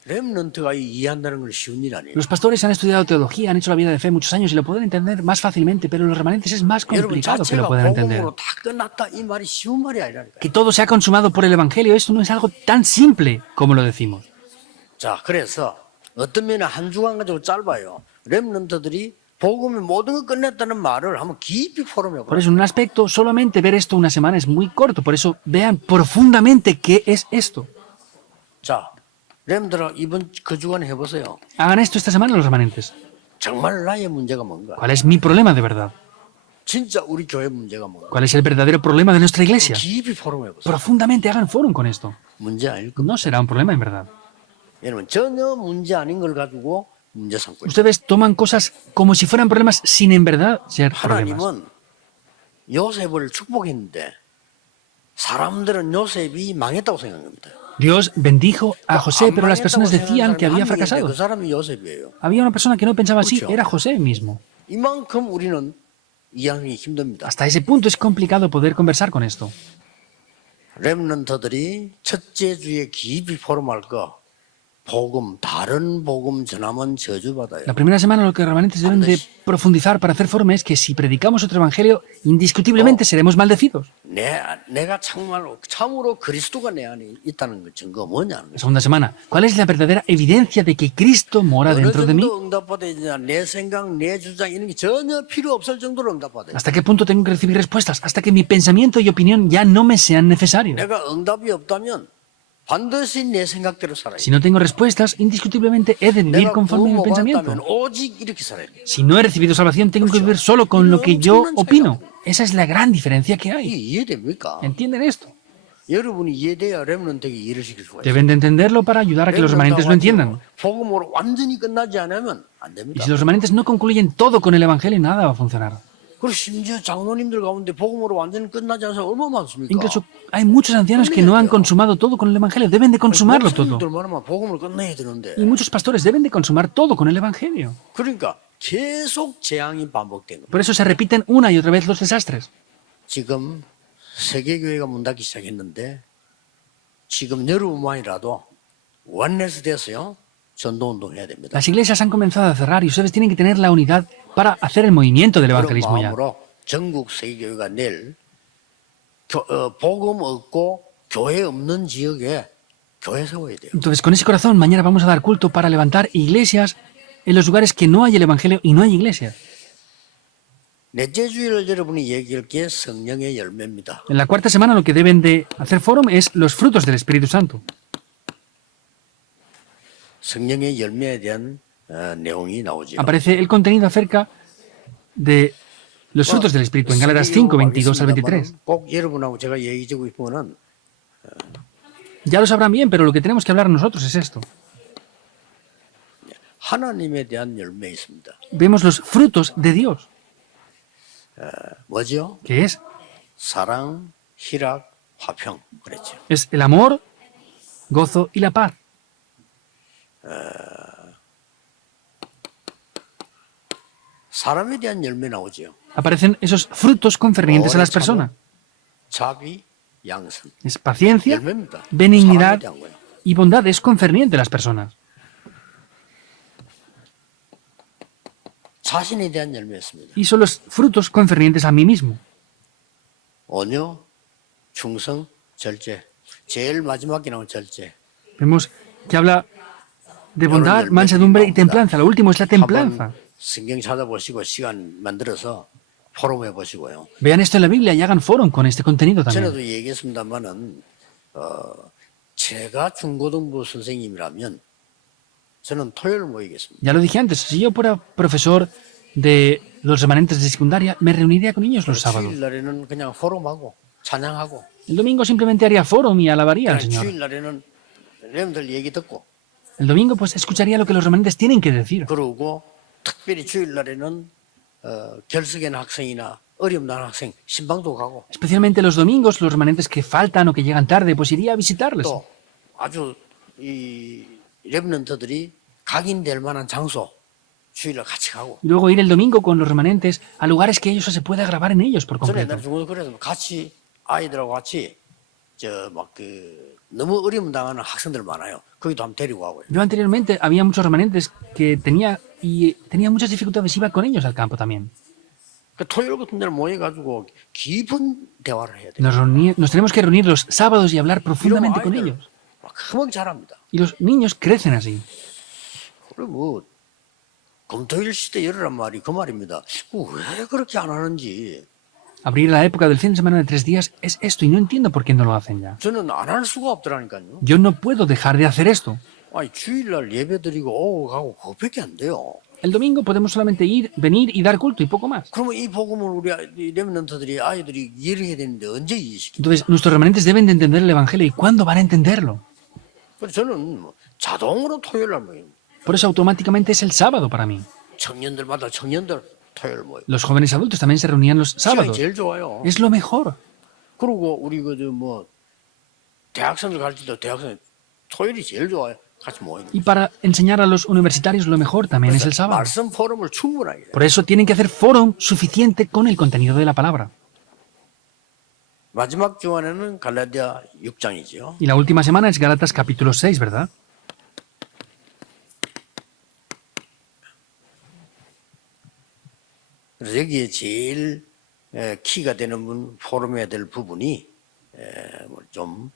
렘넌트가 이해한다는 건 쉬운 일 아니에요. Los pastores han estudiado teología, han hecho la vida de fe muchos años y lo pueden entender más fácilmente, pero los remanentes es más 여러분 complicado que lo 자체가 puedan entender. 복음으로 다 끝났다 이 말이 쉬운 말이 아니라니까요. Que todo se ha consumado por el Evangelio, esto no es algo tan simple como lo decimos. 자, 그래서 어떤 면에 한 주간 가지고 짧아요. 렘넌트들이 복음이 모든 걸 끝냈다는 말을 한번 깊이 포럼해 Por 보세요. eso, en un aspecto, solamente ver esto una semana es muy corto. Por eso, vean profundamente qué es esto. 자, 렘들아 이번 그 주간 해보세요. Hagan esto esta semana los remanentes. 정말 나의 문제가 뭔가? ¿Cuál es mi problema de verdad? 진짜 우리 교회 문제가 뭔가? ¿Cuál es el verdadero problema de nuestra iglesia? 깊이 포럼해 보세요. Profundamente hagan fórum con esto. 문제 아닐 겁니다. No será un problema en verdad. 여러분 전혀 문제 아닌 걸 가지고 문제 삼고 있어요. Ustedes toman cosas como si fueran problemas sin en verdad ser problemas. 하나님은 요셉을 축복했는데 사람들은 요셉이 망했다고 생각합니다. Dios bendijo a José, pero las personas 망했다고 decían que había 생각하는 사람이 fracasado. 그 사람이 요셉이에요. Había una persona que no pensaba así, Escucha. era José mismo. 이만큼 우리는 이해하기 힘듭니다. Hasta ese punto es complicado poder conversar con esto. 렘넌트들이 첫째 주에 깊이 포럼할 거 복음, 다른 복음 전하면 저주받아요. La primera semana lo que los remanentes deben de profundizar para hacer forma es que si predicamos otro evangelio, indiscutiblemente seremos maldecidos. 내가 참으로 그리스도가 내 안에 있다는 증거가 뭐냐는 La segunda semana, ¿cuál es la verdadera evidencia de que Cristo mora 어느 dentro de mí? 정도 응답받아야 되냐, 내 생각, 내 주장 이런 게 전혀 필요 없을 정도로 응답받아야 돼. ¿Hasta qué punto tengo que recibir respuestas? Hasta que mi pensamiento y opinión ya no me sean necesarios. 내가 응답이 없다면 반드시 내 생각대로 살아야 돼. Si no tengo respuestas, indiscutiblemente he de vivir 내가 conforme a mi 구원 못 pensamiento. 받았다면 오직 이렇게 살아야 돼. Si no he recibido salvación, tengo que vivir solo con lo que yo opino. Esa es la gran diferencia que hay. 이게 이해됩니까? ¿Entienden esto? 여러분이 이해돼야 렘넌트에게 이해를 시킬 수가 있어요. Deben de entenderlo para ayudar a que los remanentes lo entiendan. 복음으로 완전히 끝나지 않으면 안 Y 됩니다. si los remanentes no concluyen todo con el Evangelio, nada va a funcionar. 그리고 심지어 장로님들 가운데 복음으로 완전히 끝나지 않은 사람 얼마나 많습니까? Incluso hay muchos ancianos que no han consumado todo con el Evangelio. Deben de consumarlo todo. 목사님들 말하면 복음을 끝내야 되는데. Y muchos pastores deben de consumar todo con el Evangelio. 그러니까 계속 재앙이 반복되는 거예요. Por eso se repiten una y otra vez los desastres. 지금 세계교회가 문 닫기 시작했는데 지금 여러분만이라도 원내스 돼서요. 전도운동 해야 됩니다. Las iglesias han comenzado a cerrar y ustedes tienen que tener la unidad para hacer el movimiento del 그런 evangelismo ya. 마음으로 전국 세계교회가 내일 복음 없고 교회 없는 지역에 교회 세워야 돼요. Entonces, con ese corazón, mañana vamos a dar culto para levantar iglesias en los lugares que no hay el evangelio y no hay iglesias. 넷째 주일 여러분이 얘기할 게 성령의 열매입니다. En la cuarta semana lo que deben de hacer forum es los frutos del Espíritu Santo. 성령의 열매에 대한 내용이 나오죠. Aparece el contenido acerca de los frutos del Espíritu en Gálatas 5, 22 al 23. 꼭 여러분하고 제가 얘기하고 싶으면은 Ya lo sabrán bien, pero lo que tenemos que hablar nosotros es esto. 하나님에 대한 열매 있습니다. Vemos los frutos de Dios, 뭐죠? que es 사랑, 희락, 화평 그랬죠. es el amor, gozo y la paz. 사람에 대한 열매 나오죠. Aparecen esos frutos concernientes a las personas. 자비, 양선. Es paciencia, 열매입니다. benignidad 사람에 대한 거예요. y bondad. Es concerniente a las personas. 자신에 대한 열매였습니다. Y son los frutos concernientes a mí mismo. 온유, 충성, 절제. 제일 마지막에 나온 절제. Vemos que habla de bondad, mansedumbre y templanza. Lo último es la templanza. 한번 성경 찾아보시고 시간 만들어서 포럼 해보시고요. Vean esto en la Biblia y hagan forum con este contenido también. 전에도 얘기했습니다만은 제가 중고등부 선생님이라면 저는 토요일 모이겠습니다. Ya lo dije antes, si yo fuera profesor de los remanentes de secundaria, me reuniría con niños los sábados. 주일 날에는 그냥 포럼하고 찬양하고 El domingo simplemente haría forum y alabaría al 그냥 Señor. 주일 날에는 여러분들 얘기 듣고 El domingo pues escucharía lo que los remanentes tienen que decir. 그러고 특별히 주일 날에는 결석한 학생이나 어렵는 학생 신방도 가고 Especialmente los domingos, los remanentes que faltan o que llegan tarde, pues iría a visitarles. 또 아주 이 렘넌트들이 각인될 만한 장소 주일날 같이 가고 Y luego ir el domingo con los remanentes a lugares que ellos se pueda grabar en ellos por 저는 completo. 옛날에 중고등 그래서 같이 아이들하고 같이 너무 어려움 당하는 학생들 많아요. 거기도 한번 데리고 가고요. Yo anteriormente había muchos remanentes que tenía muchas dificultades, iba con ellos al campo también. 그 토요일 같은 날 모여가지고 깊은 대화를 해야 돼요. Nos tenemos que reunir los sábados y hablar profundamente con 아이들 ellos. 막 금방 잘합니다. Y los niños crecen así. 그리고 뭐 금토일 시대 열으란 말이 그 말입니다. 왜 그렇게 안 하는지 Abrir la época del fin de semana de 3 días es esto y no entiendo por qué no lo hacen ya. 저는 안 할 수가 없더라니까요. Yo no puedo dejar de hacer esto. 아니 주일날 예배드리고 오고 가고 그것밖에 안 돼요. El domingo podemos solamente ir, venir y dar culto y poco más. 그러면 이 복음을 우리 렘넌트들이 아이들이 이해를 해야 되는데 언제 이해시켜? Entonces, nuestros remanentes deben de entender el Evangelio. ¿Y cuándo van a entenderlo? 그래서 저는 뭐 자동으로 토요일날 모입니다. Por eso automáticamente es el sábado para mí. 청년들마다 청년들 토요일 모여. Los jóvenes adultos también se reunían los 시간이 sábados. 제일 좋아요. Es lo mejor. 그리고 우리 그뭐 대학생들 가르치도 대학생 토요일이 제일 좋아요. 같이 모이는. Y para enseñar a los universitarios lo mejor también es el sábado. 말씀 포럼을 충분하게 해요. Por eso tienen que hacer forum suficiente con el contenido de la palabra. 마지막 주간에는 갈라디아 6장이죠. Y la última semana es Gálatas capítulo 6, ¿verdad? 그래서 여기에 제일 키가 되는 포럼해야 될 부분이 좀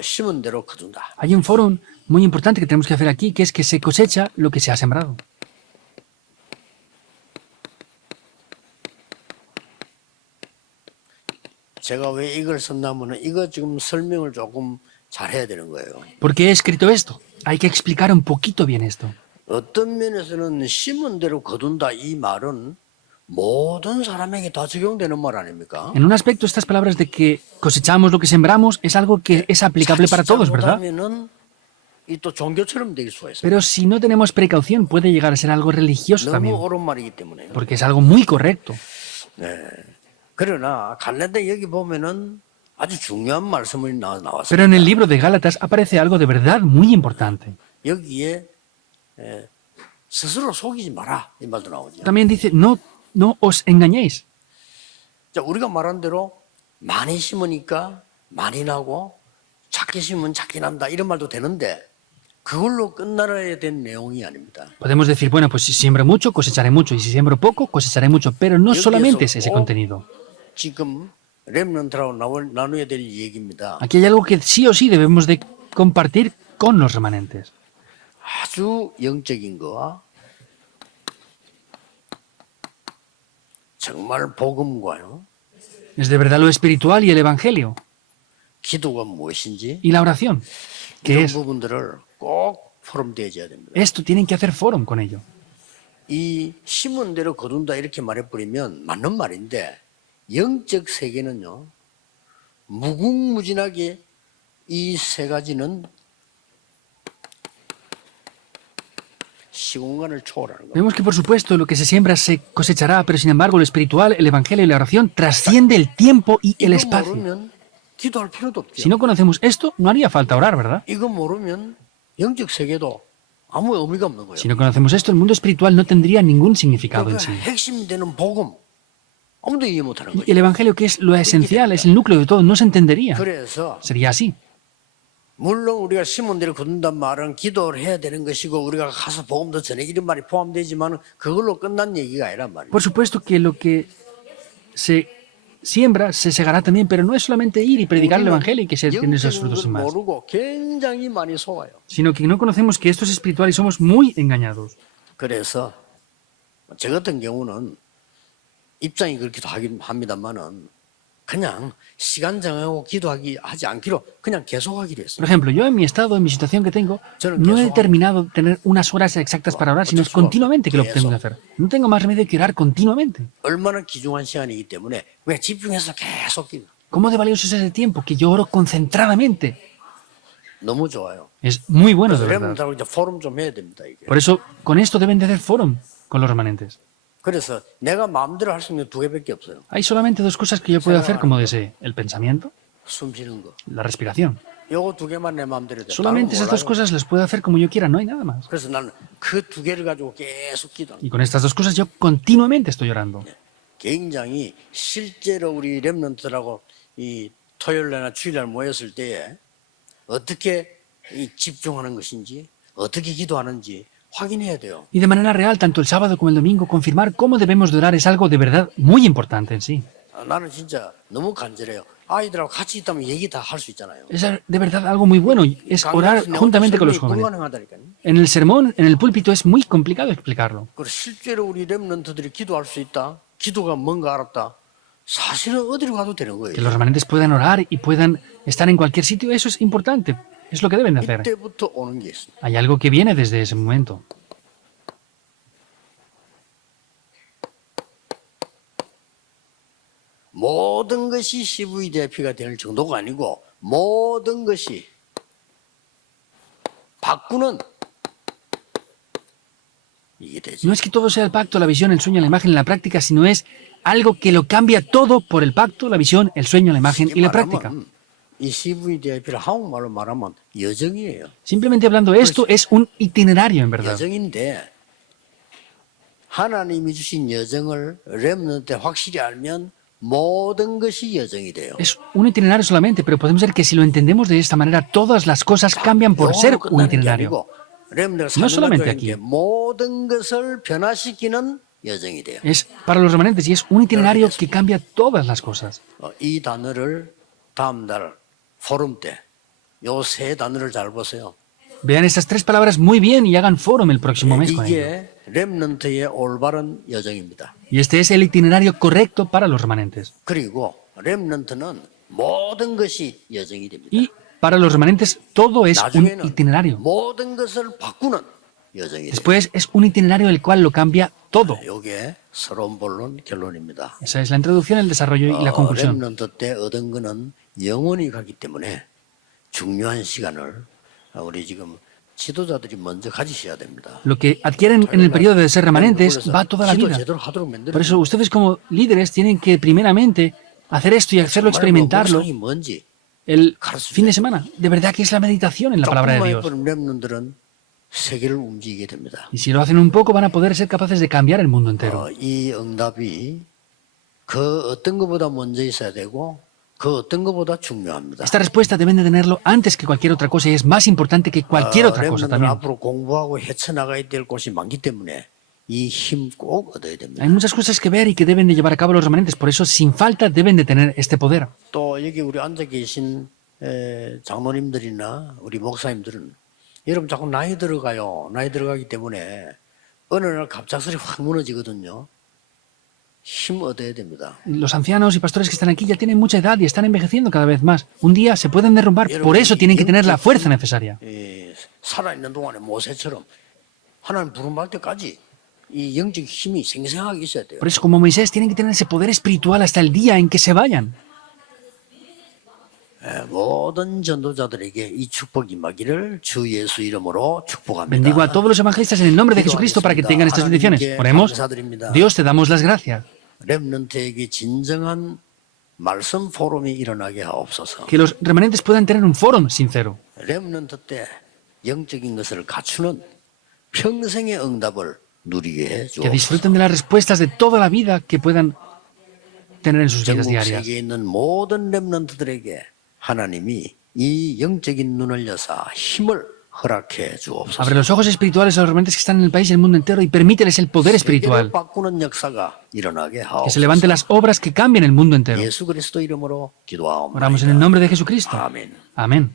심은 대로 거둔다. Hay un foro muy importante que tenemos que hacer aquí, que es que se cosecha lo que se ha sembrado. 제가 왜 이걸 썼냐면은 이거 지금 설명을 조금 잘해야 되는 거예요. ¿Por qué he escrito esto? Hay que explicar un poquito bien esto. 어떤 면에서는 심은 대로 거둔다 이 말은 모든 사람에게 다 적용되는 말 아닙니까? En un aspecto, estas palabras de que cosechamos lo que sembramos es algo que es aplicable para todos, ¿verdad? 이또 종교처럼 될 수가 있어요. Pero si no tenemos precaución, puede llegar a ser algo religioso 너무 también, 옳은 말이기 때문에. porque es algo muy correcto. 그러나 갈라디아 여기 보면은 아주 중요한 말씀이 나왔습니다. Pero en el libro de Gálatas aparece algo de verdad muy importante. 여기에 스스로 속이지 마라 이 말도 나오죠. También dice, no os engañéis. 자, 우리가 말한 대로 많이 심으니까 많이 나고 작게 심으면 작게 난다 이런 말도 되는데 그걸로 끝나야 된 내용이 아닙니다. Podemos decir, bueno, pues si siembro mucho, cosecharé mucho, y si siembro poco, cosecharé mucho, pero no solamente es ese contenido. 지금 렘넌트라고 나눠야 될 얘기입니다. Aquí hay algo que sí o sí debemos de compartir con los remanentes. 아주 영적인 거와 정말 복음과요. Es de verdad lo espiritual y el evangelio. 기도가 무엇인지 Y la oración, que 이런 es, 부분들을 꼭 포럼되어져야 됩니다. esto tienen que hacer fórum con ello. 이 심은 대로 거둔다 이렇게 말해버리면 맞는 말인데 영적 세계는요 무궁무진하게 이 세 가지는 시공간을 초월하는 겁니다. Vemos que por supuesto lo que se siembra se cosechará, pero sin embargo lo espiritual, el evangelio y la oración trasciende el tiempo y el 이거 espacio. 모르면 기도할 필요도 없죠. Si no conocemos esto, no haría falta orar, ¿verdad? 이거 모르면 영적 세계도 아무 의미가 없는 거예요. Si no conocemos esto, el mundo espiritual no tendría ningún significado en 그러니까 sí. 핵심이 되는 복음 아무도 이해 못하는 Y 거죠. el evangelio, que es lo esencial, es el núcleo de todo, no se entendería. 그래서 Sería así. 물론 우리가 심은 대로 거둔단 말은 기도를 해야 되는 것이고 우리가 가서 복음도 전해 이런 말이 포함되지만 그걸로 끝난 얘기가 아니란 말이에요. Por supuesto que lo que se siembra se segará también, pero no es solamente ir y predicar el evangelio y que se tienen esos 영적인 frutos 걸 sin más, 모르고 굉장히 많이 속아요. sino que no conocemos que esto es espiritual y somos muy engañados. 그래서 저 같은 경우는 입장이 그렇기도 하긴 합니다만은 그냥 시간 정하고 하지 않기로 그냥 계속하기로 했어요. Por ejemplo, yo en mi estado, en mi situación que tengo, no he determinado tener unas horas exactas para orar, sino es continuamente que lo tengo que hacer. No tengo más remedio que orar continuamente. 얼마나 귀중한 시간이기 때문에 그냥 집중해서 계속 기도. ¿Cómo de valioso es ese tiempo que yo oro concentradamente? 너무 좋아요. Es muy bueno, de 그래서 verdad. 여러분들하고 이제 포럼 좀 해야 됩니다 이게. Por eso, con esto deben de hacer fórum con los remanentes. 그래서 내가 마음대로 할 수 있는 두 개밖에 없어요. Hay solamente dos cosas que yo puedo hacer como desee. El pensamiento, 숨 쉬는 거. la respiración. 요거 두 개만 내 마음대로 돼. Solamente esas dos cosas las puedo hacer como yo quiera, no hay nada más. 그래서 나는 그 두 개를 가지고 계속 기도합니다. Y con estas dos cosas yo continuamente estoy orando. 굉장히 실제로 우리 렘넌트들하고 이 토요일날 주일날 모였을 때에 어떻게 이 집중하는 것인지 어떻게 기도하는지 확인해야 돼요. Y de manera real, tanto el sábado como el domingo, confirmar cómo debemos de orar es algo de verdad muy importante en sí. 나는 진짜 너무 간절해요. 아이들하고 같이 있다면 얘기 다 할 수 있잖아요. Es de verdad algo muy bueno, es orar juntamente con los jóvenes. 불가능하다니까요. En el sermón, en el púlpito, es muy complicado explicarlo. 그리고 실제로 우리 렘넌트들이 기도할 수 있다. 기도가 뭔가 알았다. 사실은 어디로 가도 되는 거예요. Que los remanentes puedan orar y puedan estar en cualquier sitio, eso es importante. Es lo que deben de hacer. 이때부터 오는 게 있어요. Hay algo que viene desde ese momento. 모든 것이 CVDIP가 될 정도가 아니고 모든 것이 바꾸는 이게 되죠. No es que todo sea el pacto, la visión, el sueño, la imagen y la práctica, sino es algo que lo cambia todo por el pacto, la visión, el sueño, la imagen y la práctica. 이 CVDIP를 한국말로 말하면 여정이에요. Simplemente hablando esto, es un itinerario en verdad. 여정인데 하나님이 주신 여정을 렘넌트 확실히 알면 모든 것이 여정이 돼요. Es un itinerario solamente, pero podemos ver que si lo entendemos de esta manera, todas las cosas cambian por ser un itinerario. No solamente aquí. 모든 것을 변화시키는 여정이 돼요. Es para los remanentes y es un itinerario que cambia todas las cosas. 이 단어를 다음 달 포럼 때 요 세 단어를 잘 보세요. Vean estas tres palabras muy bien y hagan fórum el próximo mes con ello. 이게 렘넌트의 올바른 여정입니다. Y este es el itinerario correcto para los remanentes. 그리고 렘넌트는 모든 것이 여정이 됩니다. Y para los remanentes todo es un 나중에는 itinerario. 모든 것을 바꾸는 여정이 돼요. Después es un itinerario el cual lo cambia todo. 이게 서론 본론 결론입니다. Esa es la introducción, el desarrollo y la conclusión. 렘넌트 때 얻은 거는 영원히 가기 때문에 중요한 시간을 우리 지금 지도자들이 먼저 가지셔야 됩니다. Lo que adquieren en el periodo de ser remanentes va toda la 기도 vida. 제대로 하도록 만들어야 Por eso ustedes como líderes tienen que primeramente hacer esto y hacerlo experimentarlo 묵상이 뭔지 el fin de semana. De verdad que es la meditación en la palabra de 조금만 Dios. 해보는 렘넌트들은 세계를 움직이게 됩니다. Y si lo hacen un poco van a poder ser capaces de cambiar el mundo entero. 이 응답이 그 어떤 것보다 먼저 있어야 되고 그 어떤 것보다 중요합니다. Esta respuesta deben de tenerlo antes que cualquier otra cosa y es más importante que cualquier otra cosa 렘넌트는 también. 앞으로 공부하고 헤쳐나가야 될 곳이 많기 때문에 이 힘 꼭 얻어야 됩니다. Hay muchas cosas que ver y que deben de llevar a cabo los remanentes, por eso sin falta deben de tener este poder. 또 여기 우리 앉아 계신 장로님들이나 우리 목사님들은 여러분 자꾸 나이 들어가요. 나이 들어가기 때문에 어느 날 갑작스레 확 무너지거든요. 힘 얻어야 됩니다. Los ancianos y pastores que están aquí ya tienen mucha edad y están envejeciendo cada vez más. Un día se pueden derrumbar, por eso tienen que tener la fuerza necesaria. 살아있는 동안에 모세처럼 하나님 부름할 때까지 이 영적 힘이 생생하게 있어야 돼요. Por eso, como Moisés, tienen que tener ese poder espiritual hasta el día en que se vayan. 모든 전도자들에게 이 축복이 임하기를 주 예수 이름으로 축복합니다. Bendigo a todos los evangelistas en el nombre de Jesucristo para que tengan estas bendiciones. Oremos. Dios, te damos las gracias. 렘넌트에게 진정한 말씀 포럼이 일어나게 하옵소서. Que los remanentes puedan tener un foro sincero. 렘넌트 때 영적인 것을 갖추는 평생의 응답을 누리게 해 Que 주옵소서. disfruten de las respuestas de toda la vida que puedan tener en sus vidas 전국 diarias. 세계에 있는 모든 렘넌트들에게 하나님이 이 영적인 눈을 여사 힘을 허락해 주옵소서. Abre los ojos espirituales a los remanentes que están en el país y el mundo entero y permíteles el poder 세계를 espiritual. 바꾸는 역사가 일어나게 Que se 하옵소서. levanten las obras que cambien el mundo entero. 예수 그리스도 이름으로 기도하옵나이다. Oramos en el nombre de Jesucristo. 아멘. Amén.